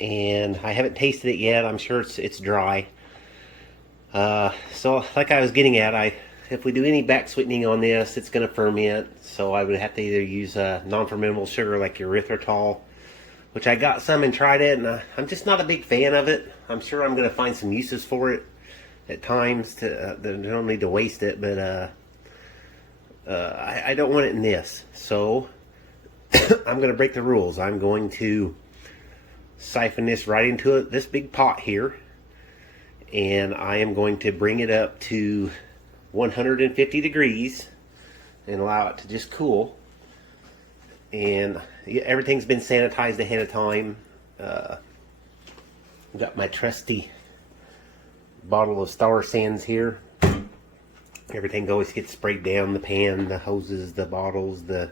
and I haven't tasted it yet. I'm sure it's dry. So like I was getting at, if we do any back sweetening on this, it's going to ferment. So I would have to either use a non-fermentable sugar like erythritol, which I got some and tried it, and I'm just not a big fan of it. I'm sure I'm going to find some uses for it at times. I don't need to waste it, but I don't want it in this. So I'm going to break the rules. I'm going to siphon this right into this big pot here, and I am going to bring it up to 150 degrees and allow it to just cool. And everything's been sanitized ahead of time. Got my trusty bottle of Star Sands here. Everything always gets sprayed down: the pan, the hoses, the bottles, the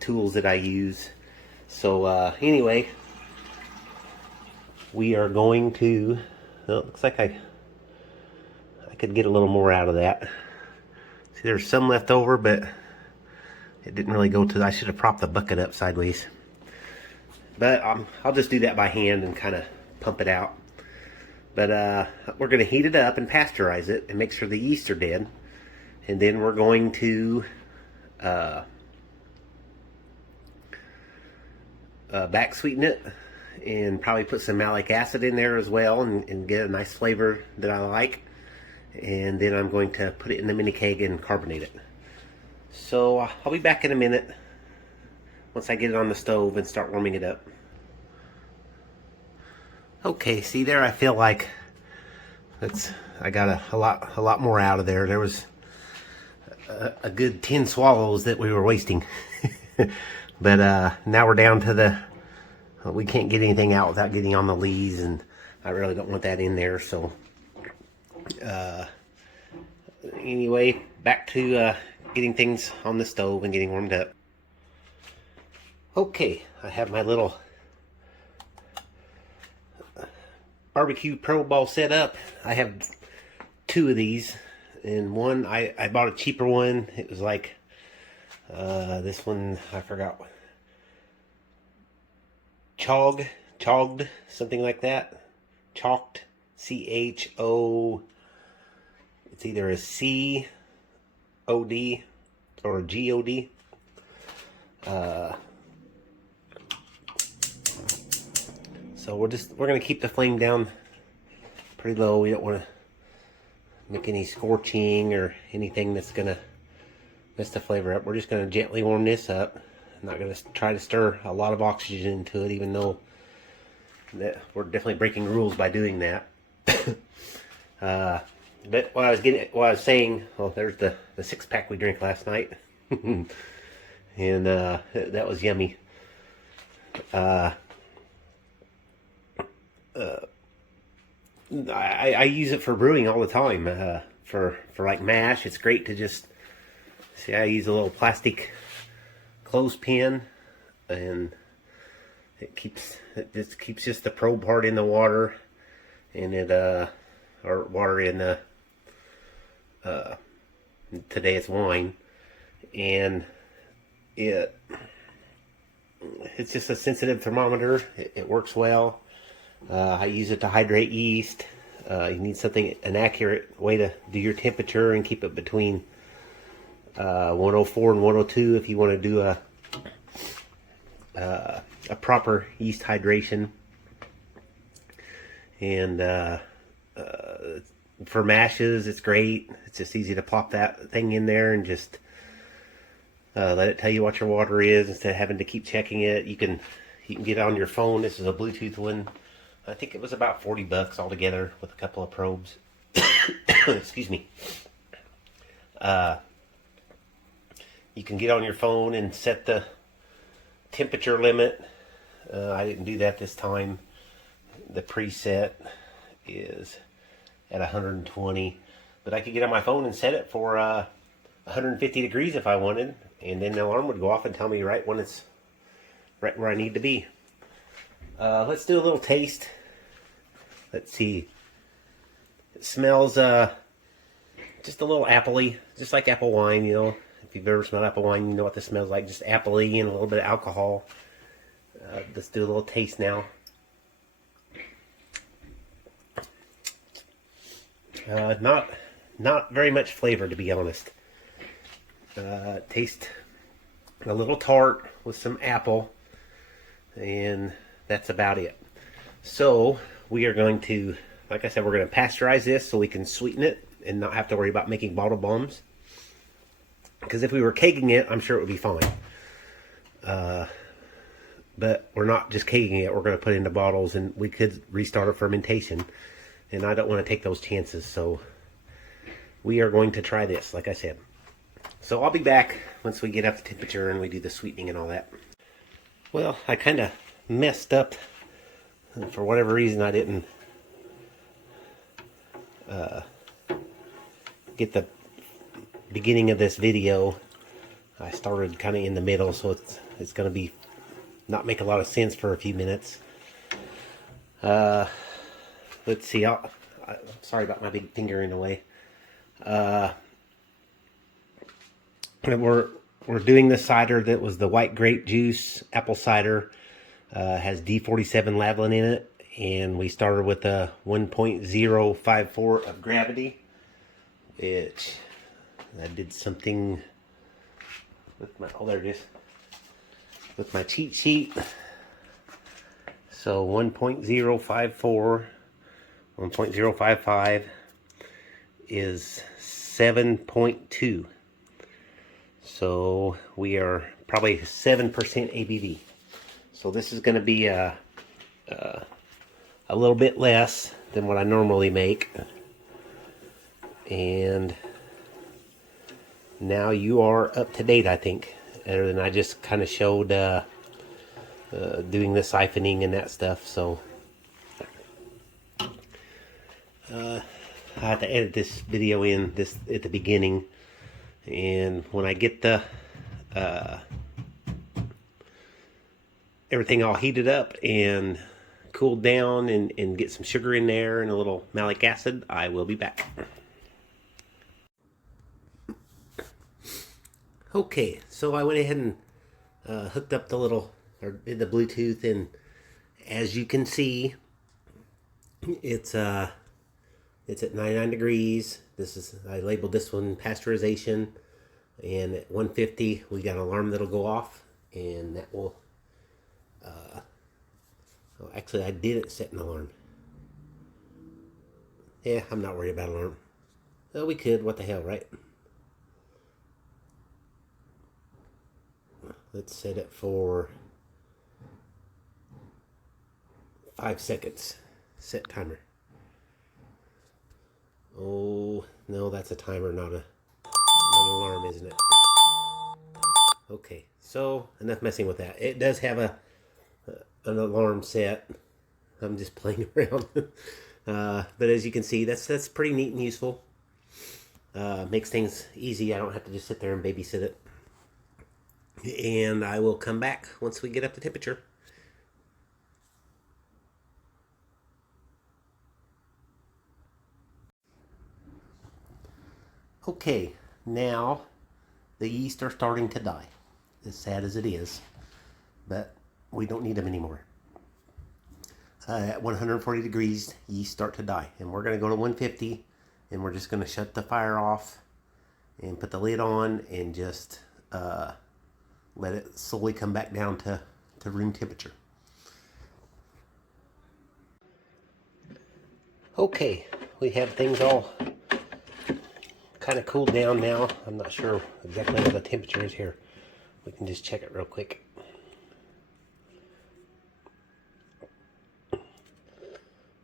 tools that I use. So anyway, we are going to, well, it looks like I could get a little more out of that. See, there's some left over, but it didn't really go to, I should have propped the bucket up sideways. But I'll just do that by hand and kind of pump it out. But we're going to heat it up and pasteurize it and make sure the yeast are dead. And then we're going to back sweeten it and probably put some malic acid in there as well, and get a nice flavor that I like. And then I'm going to put it in the mini keg and carbonate it. So I'll be back in a minute once I get it on the stove and start warming it up. Okay, see there, I feel like I got a lot more out of there. There was a good 10 swallows that we were wasting. But now we're down to we can't get anything out without getting on the lees, and I really don't want that in there. So anyway, back to getting things on the stove and getting warmed up. Okay, I have my little barbecue pro ball set up. I have two of these, and one I bought a cheaper one. It was like this one, I forgot, chogged, something like that. Chalked, C-H-O, it's either a C-O-D or a G-O-D. So we're going to keep the flame down pretty low. We don't want to make any scorching or anything that's going to mess the flavor up. We're just going to gently warm this up. I'm not going to try to stir a lot of oxygen into it, even though we're definitely breaking rules by doing that. But what I was saying, well, there's the 6-pack we drank last night. And that was yummy. I use it for brewing all the time. For like mash, it's great to just see. I use a little plastic clothespin, and it just keeps just the probe part in the water, and or water in the today it's wine, and it's just a sensitive thermometer. It works well. I use it to hydrate yeast. You need an accurate way to do your temperature and keep it between 104 and 102 if you want to do a proper yeast hydration. And for mashes, it's great. It's just easy to plop that thing in there and just let it tell you what your water is instead of having to keep checking it. You can get it on your phone. This is a Bluetooth one. I think it was about $40 altogether with a couple of probes. Excuse me. You can get on your phone and set the temperature limit. I didn't do that this time. The preset is at 120, but I could get on my phone and set it for 150 degrees if I wanted, and then the alarm would go off and tell me right when it's right where I need to be. Let's do a little taste. Let's see. It smells just a little appley, just like apple wine, you know. If you've ever smelled apple wine, you know what this smells like. Just appley and a little bit of alcohol. Let's do a little taste now. Not very much flavor, to be honest. Tastes a little tart with some apple, and that's about it. So we are going to, like I said, we're going to pasteurize this so we can sweeten it and not have to worry about making bottle bombs. Because if we were kegging it, I'm sure it would be fine. But we're not just kegging it. We're going to put it into bottles, and we could restart a fermentation. And I don't want to take those chances, so we are going to try this, like I said. So I'll be back once we get up to temperature and we do the sweetening and all that. Well, I kind of messed up. For whatever reason, I didn't get the beginning of this video. I started kind of in the middle, so it's going to be not make a lot of sense for a few minutes. Let's see. Sorry about my big finger in the way. We're doing the cider that was the white grape juice apple cider. Has D47 lavulin in it, and we started with a 1.054 of gravity, which I did something with my, oh there it is, with my cheat sheet. So 1.054, 1.055 is 7.2. So we are probably 7% ABV. So this is going to be a little bit less than what I normally make. And now you are up to date, I think. Other than I just kind of showed doing the siphoning and that stuff. So I have to edit this video in this at the beginning. And when I get the everything all heated up and cooled down and get some sugar in there and a little malic acid, I will be back. Okay, so I went ahead and hooked up the little, or did the Bluetooth, and as you can see, it's at 99 degrees. I labeled this one pasteurization, and at 150 we got an alarm that'll go off, and that will oh, actually I didn't set an alarm. Yeah, I'm not worried about an alarm. Well, we could, what the hell, right? Let's set it for 5 seconds. Set timer. Oh, no, that's a timer, not an alarm, isn't it? Okay, so enough messing with that. It does have an alarm set. I'm just playing around. But as you can see, that's pretty neat and useful. Makes things easy. I don't have to just sit there and babysit it. And I will come back once we get up to temperature. Okay, now the yeast are starting to die. As sad as it is, but we don't need them anymore. At 140 degrees, yeast start to die. And we're going to go to 150, and we're just going to shut the fire off and put the lid on and just let it slowly come back down to room temperature. Okay, we have things all kind of cooled down now. I'm not sure exactly what the temperature is here. We can just check it real quick.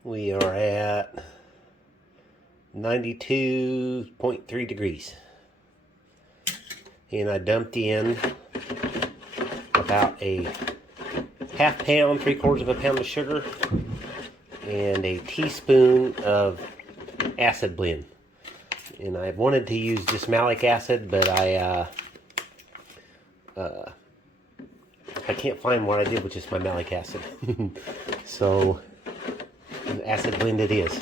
We are at 92.3 degrees. And I dumped in about a half pound, 3/4 of a pound of sugar, and a teaspoon of acid blend. And I wanted to use just malic acid, but I can't find what I did with just my malic acid. So acid blend it is.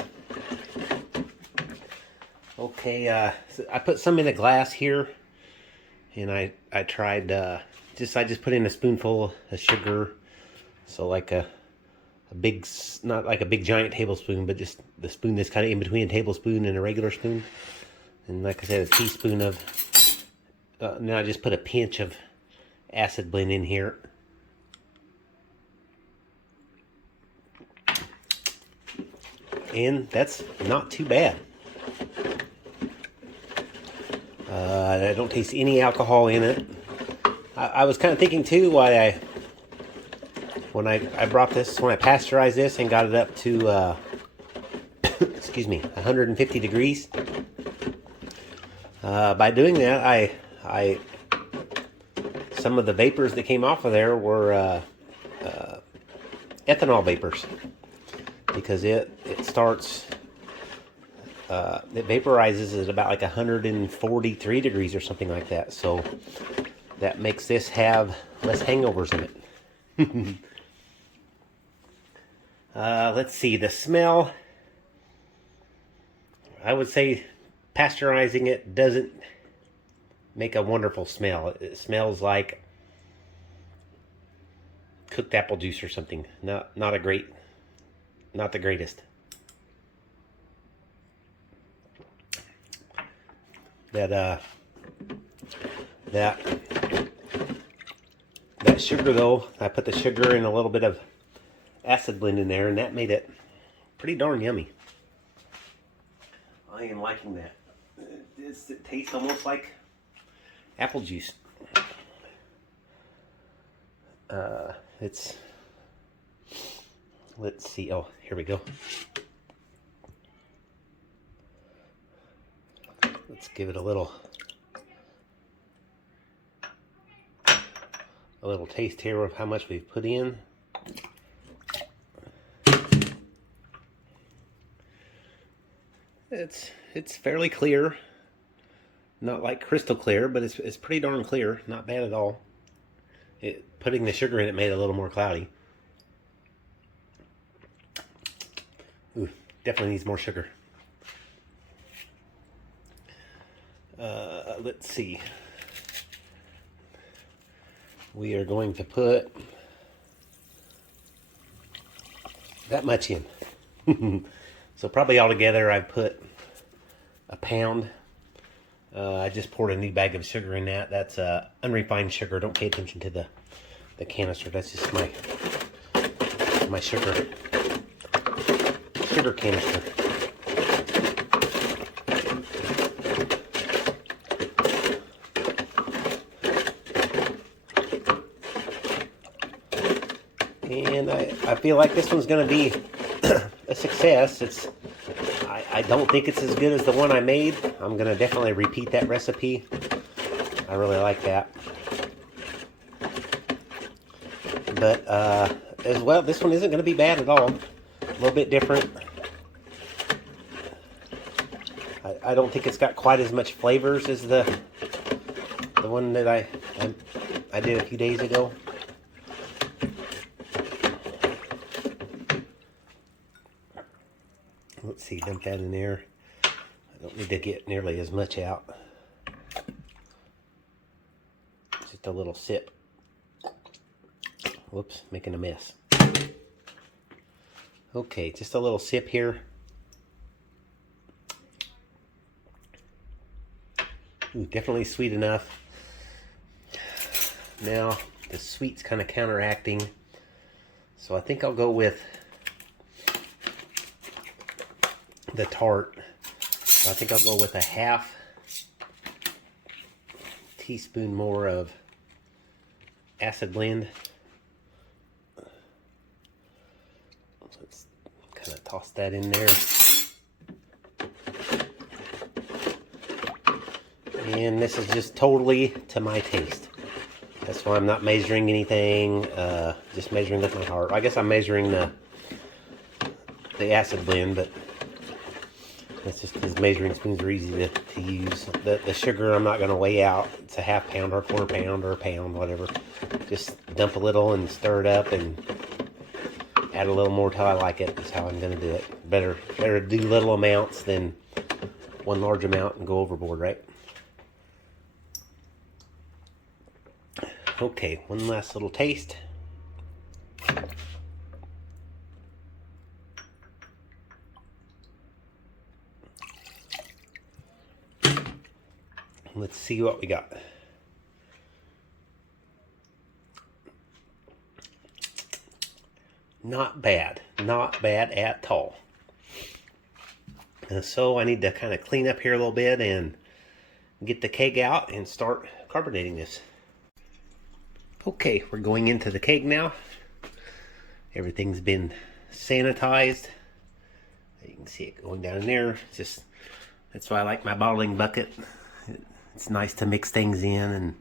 Okay, so I put some in a glass here, and I tried I just put in a spoonful of sugar, so like a not like a big giant tablespoon, but just the spoon that's kind of in between a tablespoon and a regular spoon. And like I said, a teaspoon of, now I just put a pinch of acid blend in here. And that's not too bad. I don't taste any alcohol in it. I was kind of thinking too why when I brought this, when I pasteurized this and got it up to, excuse me, 150 degrees. By doing that, some of the vapors that came off of there were ethanol vapors, because it starts, it vaporizes at about like 143 degrees or something like that. So that makes this have less hangovers in it. Let's see, the smell. I would say pasteurizing it doesn't make a wonderful smell. It smells like cooked apple juice or something. Not the greatest. That sugar though, I put the sugar and a little bit of acid blend in there, and that made it pretty darn yummy. I am liking that. It tastes almost like apple juice. Let's see. Oh, here we go. Let's give it a little taste here of how much we've put in. It's fairly clear. Not like crystal clear, but it's pretty darn clear. Not bad at all. Putting the sugar in it made it a little more cloudy. Ooh, definitely needs more sugar. Let's see. We are going to put that much in. So probably altogether I've put a pound. I just poured a new bag of sugar in that. That's unrefined sugar. Don't pay attention to the canister. That's just my sugar canister. And I feel like this one's going to be a success. I don't think it's as good as the one I made. I'm going to definitely repeat that recipe. I really like that. But as well, this one isn't going to be bad at all. A little bit different. I don't think it's got quite as much flavors as the one that I did a few days ago. Let's see, dump that in there. I don't need to get nearly as much out. Just a little sip. Whoops, making a mess. Okay, just a little sip here. Ooh, definitely sweet enough. Now, the sweet's kind of counteracting. So I think I'll go with the tart. I think I'll go with a half teaspoon more of acid blend. Let's kind of toss that in there. And this is just totally to my taste. That's why I'm not measuring anything, just measuring with my heart. I guess I'm measuring the acid blend, but that's just because measuring spoons are easy to use. The sugar I'm not going to weigh out. It's a half pound or a quarter pound or a pound, whatever. Just dump a little and stir it up and add a little more till I like it. That's how I'm going to do it. Better do little amounts than one large amount and go overboard, right? Okay, one last little taste. Let's see what we got. Not bad. Not bad at all. So I need to kind of clean up here a little bit and get the keg out and start carbonating this. Okay, we're going into the keg now. Everything's been sanitized. You can see it going down in there. Just that's why I like my bottling bucket. It's nice to mix things in, and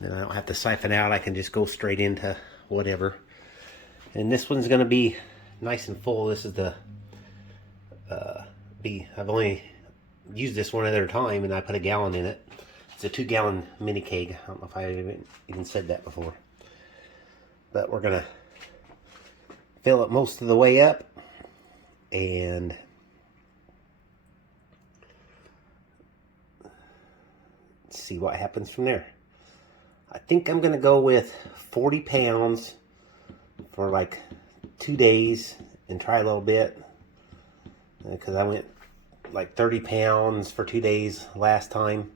then I don't have to siphon out. I can just go straight into whatever. And this one's going to be nice and full. This is the I've only used this one other time, and I put a gallon in it. It's a 2-gallon mini keg. I don't know if I even said that before. But we're going to fill it most of the way up and see what happens from there. I think I'm going to go with 40 pounds for like 2 days and try a little bit, because I went like 30 pounds for 2 days last time.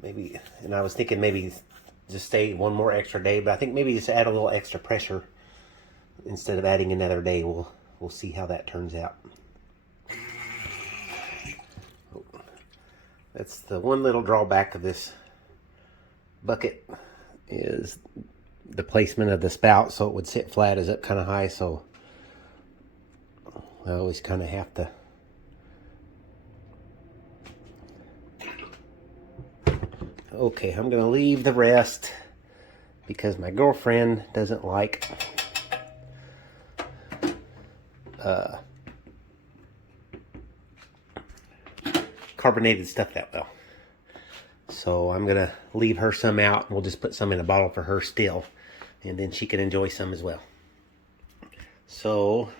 Maybe, and I was thinking maybe just stay one more extra day, but I think maybe just add a little extra pressure instead of adding another day. We'll see how that turns out. That's the one little drawback of this bucket, is the placement of the spout, so it would sit flat is up kind of high, so I always kind of have to okay, I'm gonna leave the rest because my girlfriend doesn't like carbonated stuff that well. So I'm gonna leave her some out, and we'll just put some in a bottle for her still, and then she can enjoy some as well. So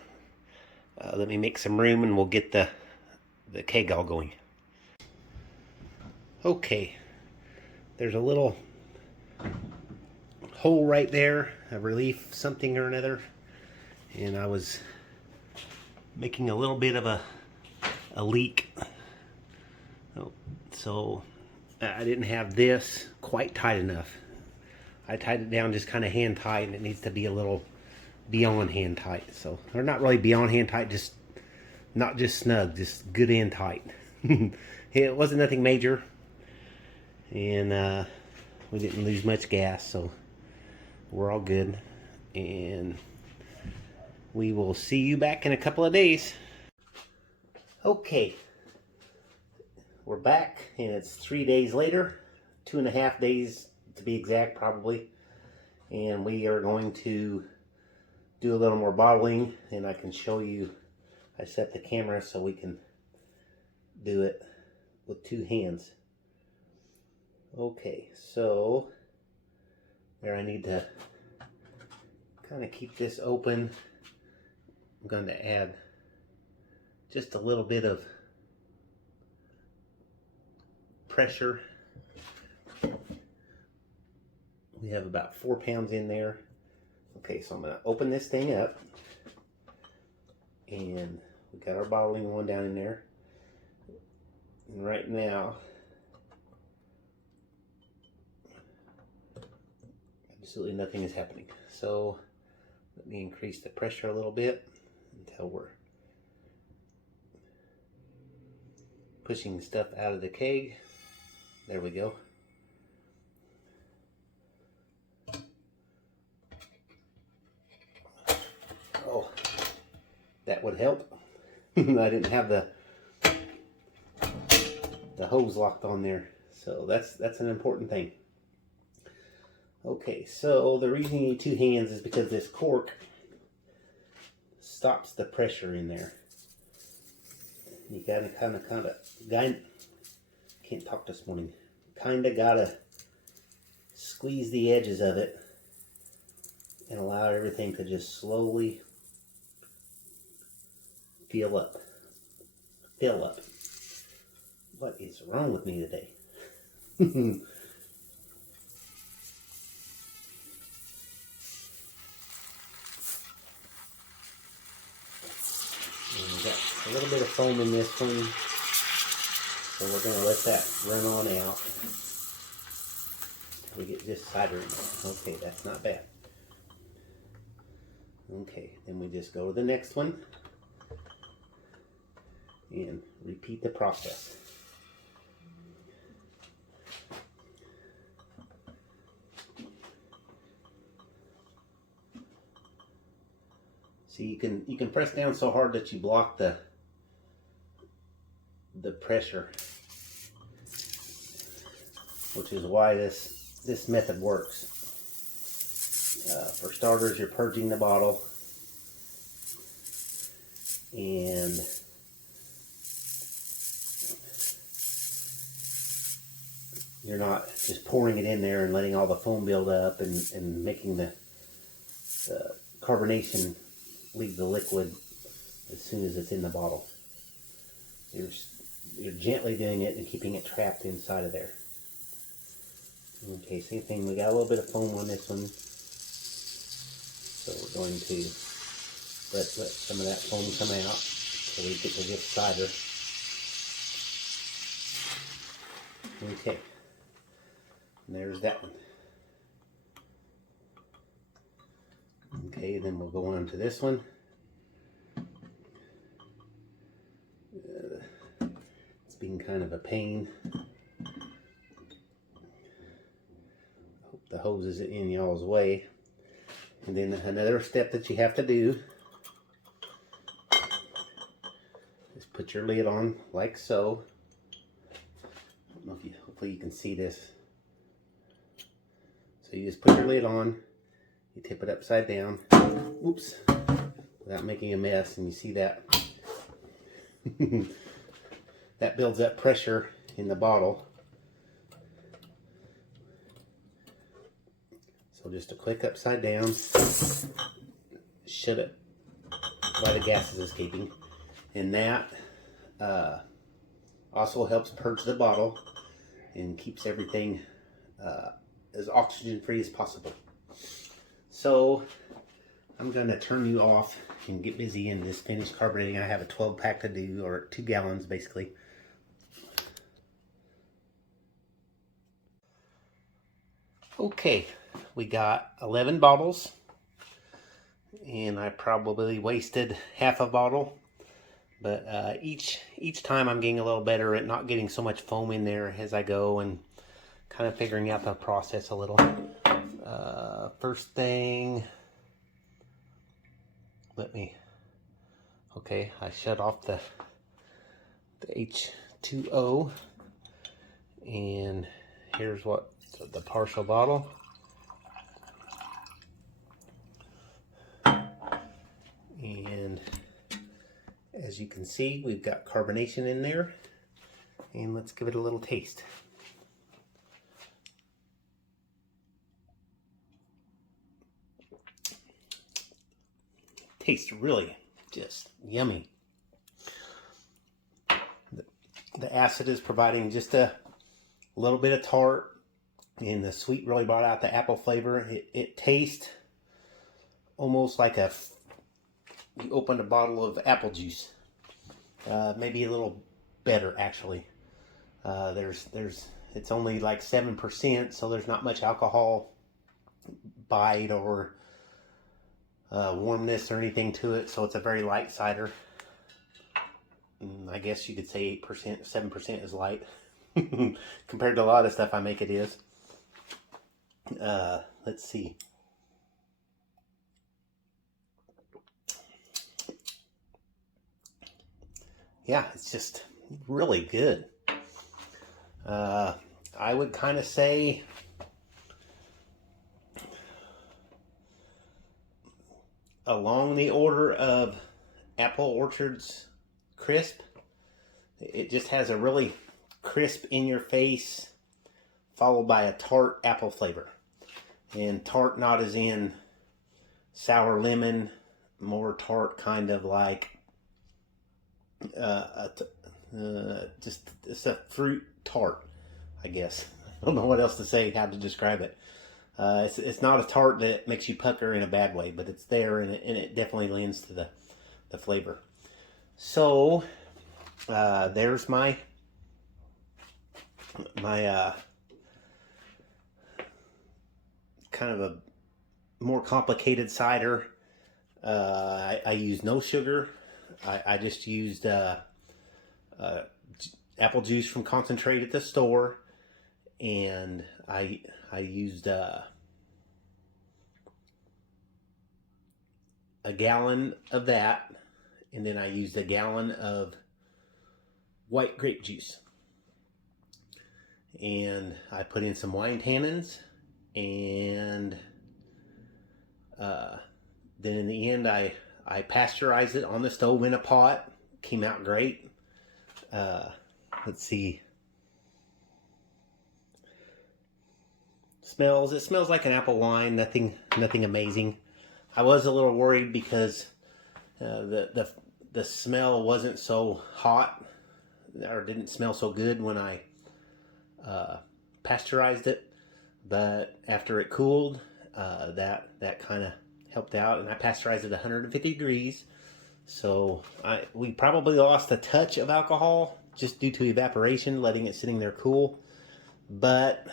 let me make some room and we'll get the keg all going. Okay, there's a little hole right there, a relief something or another, and I was making a little bit of a leak. So I didn't have this quite tight enough. I tied it down just kind of hand tight, and it needs to be a little beyond hand tight. So, or not really beyond hand tight, just not just snug, just good and tight. It wasn't nothing major, and we didn't lose much gas, so we're all good. And we will see you back in a couple of days. Okay, we're back, and it's 3 days later, 2.5 days to be exact, probably. And we are going to do a little more bottling, and I can show you. I set the camera so we can do it with 2 hands. Okay, so there, I need to kind of keep this open. I'm going to add just a little bit of pressure. We have about 4 pounds in there. Okay, so I'm going to open this thing up, and we got our bottling one down in there. And right now, absolutely nothing is happening. So let me increase the pressure a little bit until we're pushing stuff out of the keg. There we go. Oh, that would help. I didn't have the hose locked on there, so that's an important thing. Okay, so the reason you need 2 hands is because this cork stops the pressure in there. You gotta kind of can't talk this morning. Kinda gotta squeeze the edges of it and allow everything to just slowly fill up. What is wrong with me today? And we got a little bit of foam in this one, So we're going to let that run on out. We get just cider in there. Okay, that's not bad. Okay, then we just go to the next one and repeat the process. See, you can press down so hard that you block the pressure, which is why this method works. For starters, you're purging the bottle, and you're not just pouring it in there and letting all the foam build up and making the carbonation leave the liquid as soon as it's in the bottle. You're gently doing it and keeping it trapped inside of there. Okay, same thing. We got a little bit of foam on this one, so we're going to let some of that foam come out so we get to this cider. Okay, and there's that one. Okay, then we'll go on to this one. It's been kind of a pain. Hope the hose isn't in y'all's way. And then another step that you have to do is put your lid on like so. I don't know if hopefully you can see this. So you just put your lid on, you tip it upside down, oops, without making a mess, and you see that that builds up pressure in the bottle. So just a quick upside down, shut it while the gas is escaping, and that also helps purge the bottle and keeps everything as oxygen free as possible. So I'm going to turn you off and get busy in this finish carbonating. I have a 12 pack to do, or 2 gallons basically. Okay, we got 11 bottles, and I probably wasted half a bottle, but each time I'm getting a little better at not getting so much foam in there as I go, and kind of figuring out the process a little. First thing, okay, I shut off the H2O, and here's what the partial bottle. And as you can see, we've got carbonation in there, and let's give it a little taste. Tastes really just yummy. The acid is providing just a little bit of tart, and the sweet really brought out the apple flavor. It tastes almost like you opened a bottle of apple juice. Maybe a little better actually. It's only like 7%, so there's not much alcohol bite or warmness or anything to it, so it's a very light cider. I guess you could say 8%, 7% is light compared to a lot of stuff I make it is. Let's see. Yeah, it's just really good. I would kind of say along the order of Apple Orchard's crisp. It just has a really crisp in your face, followed by a tart apple flavor. And tart not as in sour lemon, more tart kind of like just it's a fruit tart, I guess. I don't know what else to say, how to describe it. It's not a tart that makes you pucker in a bad way, but it's there, and it definitely lends to the flavor. So there's my My kind of a more complicated cider, I use no sugar. I just used apple juice from concentrate at the store, and I used a gallon of that, and then I used a gallon of white grape juice, and I put in some wine tannins, and then in the end I pasteurized it on the stove in a pot. Came out great. Let's see. It smells like an apple wine. Nothing amazing. I was a little worried because the smell wasn't so hot, or didn't smell so good when I pasteurized it, but after it cooled, that kind of helped out, and I pasteurized it at 150 degrees. So we probably lost a touch of alcohol just due to evaporation, letting it sitting there cool, but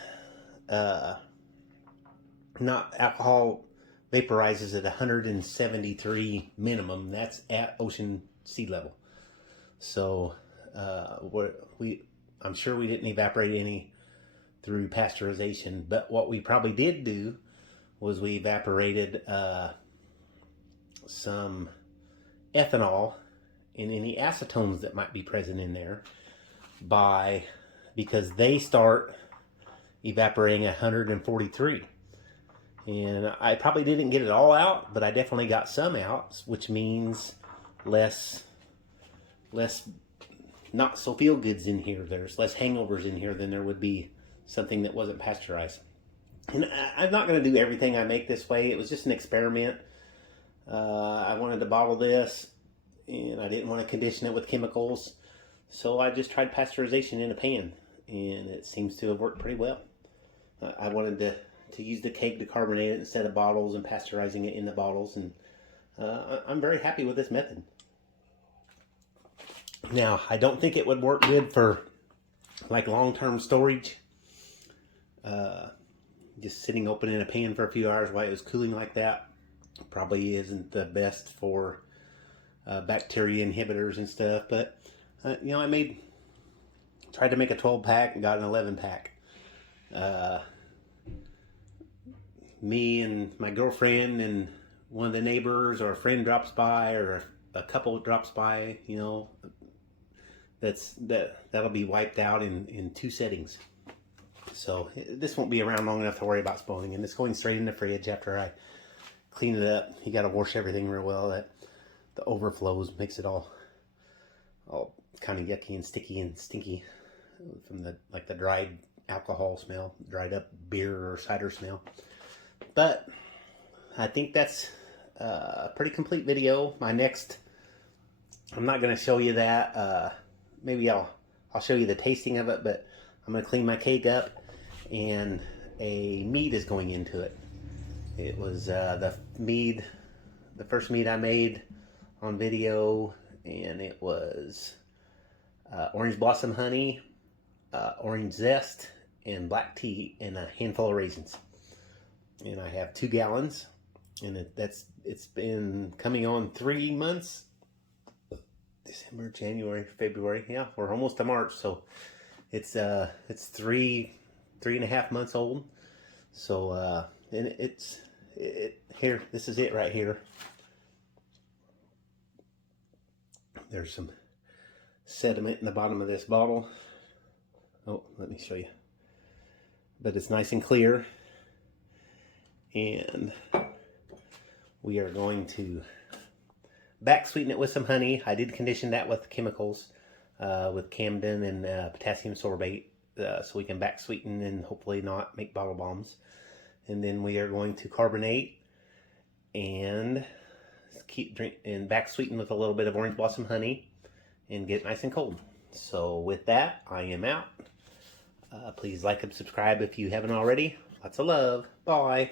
not alcohol vaporizes at 173 minimum. That's at ocean sea level. So I'm sure we didn't evaporate any through pasteurization, but what we probably did do was we evaporated some ethanol and any acetones that might be present in there because they start evaporating at 143. And I probably didn't get it all out, but I definitely got some out, which means less not so feel goods in here. There's less hangovers in here than there would be something that wasn't pasteurized. And I'm not going to do everything I make this way. It was just an experiment. I wanted to bottle this, and I didn't want to condition it with chemicals, so I just tried pasteurization in a pan, and it seems to have worked pretty well. I wanted to use the keg to carbonate it instead of bottles and pasteurizing it in the bottles, and I'm very happy with this method. Now, I don't think it would work good for like long-term storage. Just sitting open in a pan for a few hours while it was cooling like that probably isn't the best for bacteria inhibitors and stuff. But you know, tried to make a 12-pack and got an 11-pack. Me and my girlfriend and one of the neighbors, or a friend drops by, or a couple drops by, you know, that'll be wiped out in 2 settings. So this won't be around long enough to worry about spoiling, and it's going straight in the fridge after I clean it up. You got to wash everything real well. That the overflows makes it all kind of yucky and sticky and stinky from the dried alcohol smell, dried up beer or cider smell. But I think that's a pretty complete video. I'm not going to show you that. Maybe I'll show you the tasting of it, but I'm going to clean my keg up, and a mead is going into it. It was the first mead I made on video, and it was orange blossom honey, orange zest, and black tea, and a handful of raisins. And I have 2 gallons, and it's been coming on 3 months. December, January, February. Yeah, we're almost to March, so it's 3.5 months old. So and it's here. This is it right here. There's some sediment in the bottom of this bottle. Oh, let me show you. But it's nice and clear. And we are going to back sweeten it with some honey. I did condition that with chemicals, with Camden and potassium sorbate, so we can back sweeten and hopefully not make bottle bombs. And then we are going to carbonate and back sweeten with a little bit of orange blossom honey and get it nice and cold. So with that, I am out. Please like and subscribe if you haven't already. Lots of love. Bye.